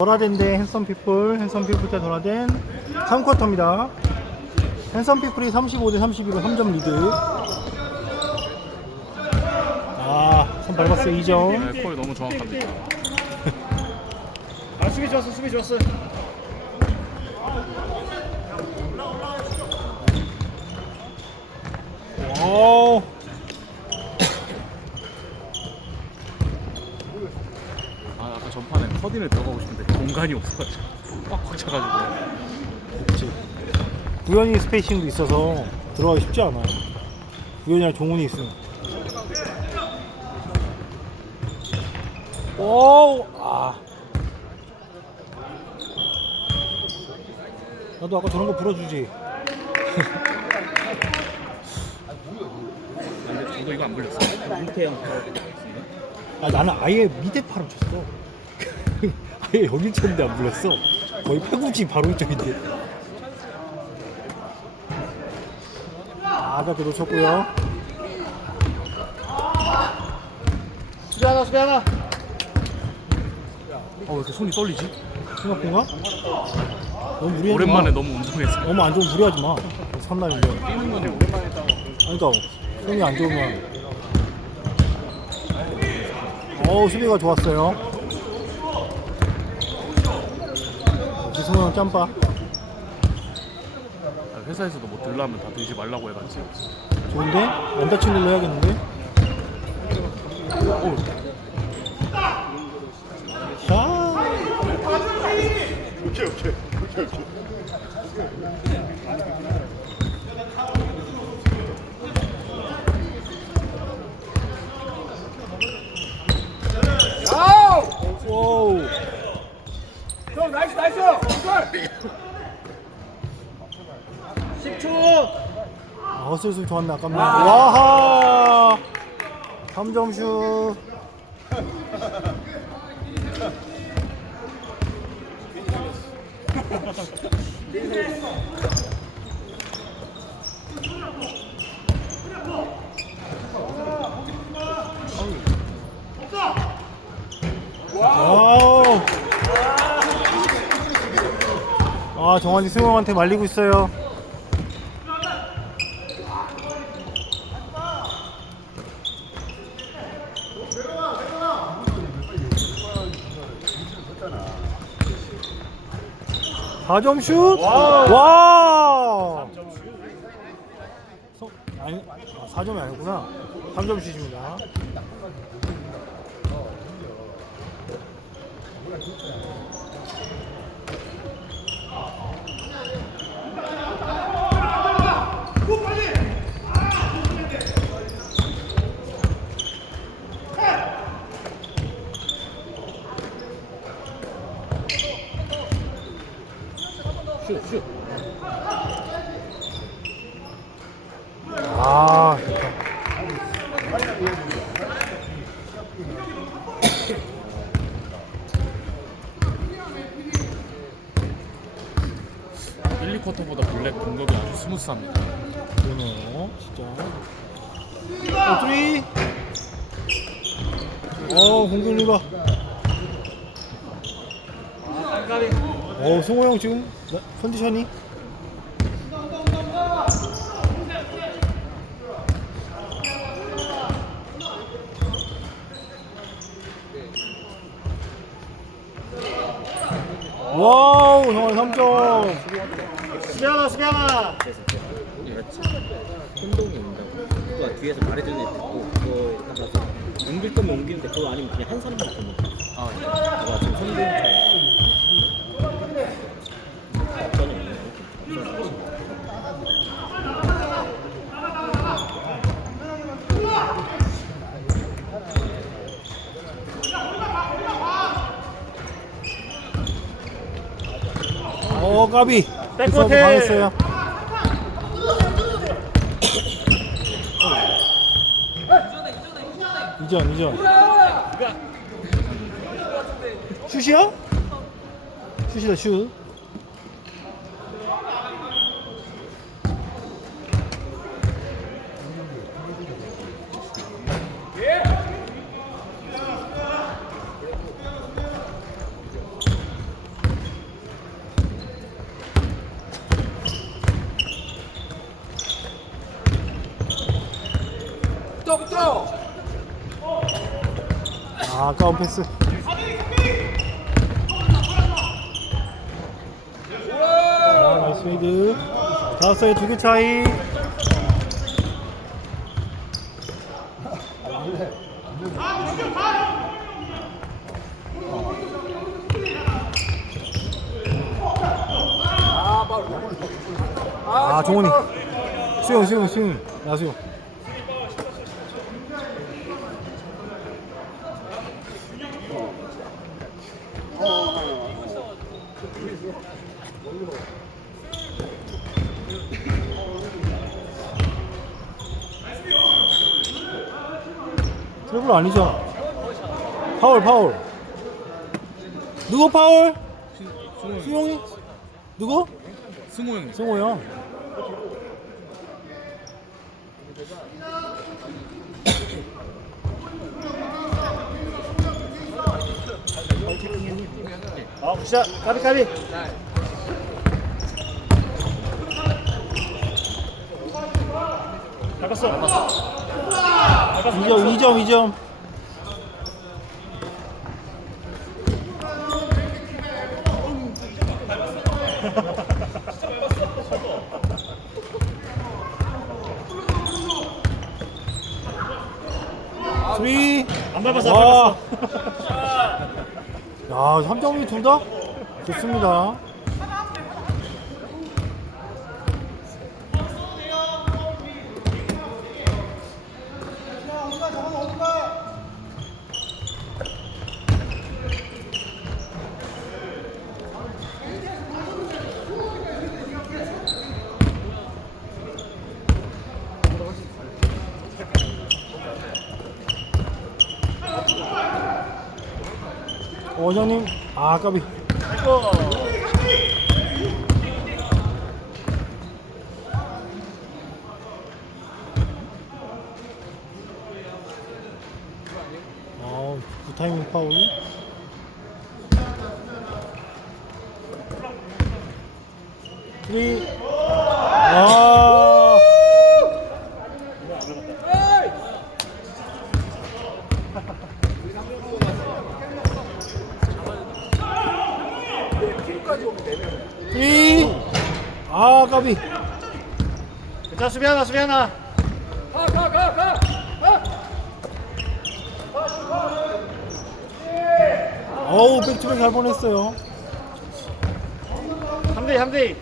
도라덴 대 핸섬 피플, 핸섬 피플 대 도라덴 3쿼터입니다. 핸섬 피플이 35대 32로 3점 리드. 아, 손 밟았어요. 2점. 네, 콜 너무 정확합니다. 아 수비 좋았어 수비 좋았어 공간이 없어가지고 꽉꽉 차가지고. 그치. 구현이 스페이싱도 있어서 들어가기 쉽지 않아요. 구현이랑 종훈이 있으면. 오, 아. 나도 아까 저런 거 불어주지. 근데 저도 이거 안 불렸어요. 윤태영 아, 나는 아예 밑에 팔을 쳤어. 아예 여기 쳤는데 안 불렀어. 거의 팔꿈치 바로 이쪽인데. 아, 아까 놓쳤고요. 수비 하나 수비 하나 어, 왜 이렇게 손이 떨리지? 생각보가? 너무 무리하지 오랜만에 마. 너무 운동해서. 너무 안 좋으면 무리하지 마. 산날인데. 뛰는 건데 오랜만에 했다고. 그러니까 손이 안 좋으면. 어우 수비가 좋았어요. 형 짬바. 아, 회사에서도 뭐 들라면 다 들지 말라고 해가지고. 좋은데? 안 다친 걸로 해야겠는데? 어, 자. 오우. 형 나이스 나이스 골 10초 아, 헛슬슬 좋았네 아깝네. 와하. 3점 슛. 와 아, 정환이 승용한테 말리고 있어요. 사점 슛? 와! 서- 아니, 4점이 아니구나. 3점 슛입니다. 일 2, 쿼터보다 블랙 공격이 아주 스무스합니다. 그러네요, 진짜. 어, 트리. 어, 공격 리바. 어, 승호 형 지금 나- 컨디션이? 와우, 형아 3점. 수비 하나 수비 하나 그렇지. 혼동이 온다고. 그거 뒤에서 말해주는 애 듣고 그거 나가서 옮길 거면 옮기는데 그거 아니면 그냥 한 사람만 더 먹어. 아, 예. 그거 지금 선동처럼. 전혀 없네. 어, 까비. 백코트. 서브 강했어요. 이전, 이전. 슛이야? 슛이다, 슛. 아, 아까운 패스. 아, 나이스 페이드. 다섯에 두개 차이. 아, 종훈이. 수영, 수영, 수영. 야, 수영. 트래블 아니잖아. 파울, 파울. 누구 파울? 수영이? 누구? 승호 형 승호 형. 아 굿샷 까비 까비 밟았어 2점, 2점, 2점. 스리. 안 밟았어 와. 안 밟았어 야, 3점이 둘 다? 좋습니다. 원장님, 아, 까비. 아, 구타이밍 파울. 쓰리. 아. 쓰리. 아, 까비. 괜찮아 수비 하나 수비 하나 어우, 백투백 잘 보냈어요. 3대 3대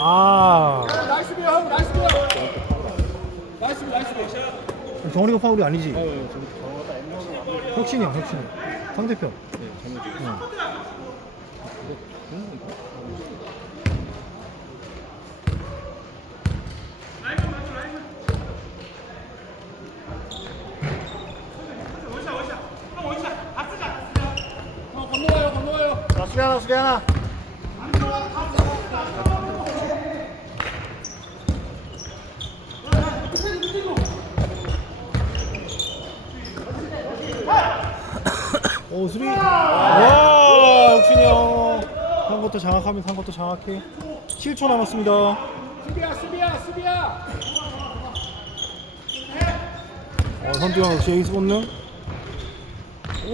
아. 나이스 비형 나이스 비형 나이스 비 나이스 비 정원이가 파울이 아니지. 혁신이 형, 혁신이. 상대편. 응. 자 수비 하나 수비 하나 오, 수비. 와, 혁신이 형. 한 것도 장악하면 한 것도 장악해. 7초 남았습니다. 수비야 수비야 수비야 어, 선두 형 역시 에이스 본능.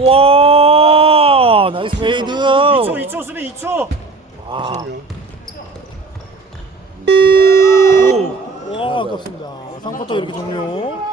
와, 나이스 페이드. 2초 2초 수비 2초 와. 오, 와, 아깝습니다. 3쿼터 이렇게 종료.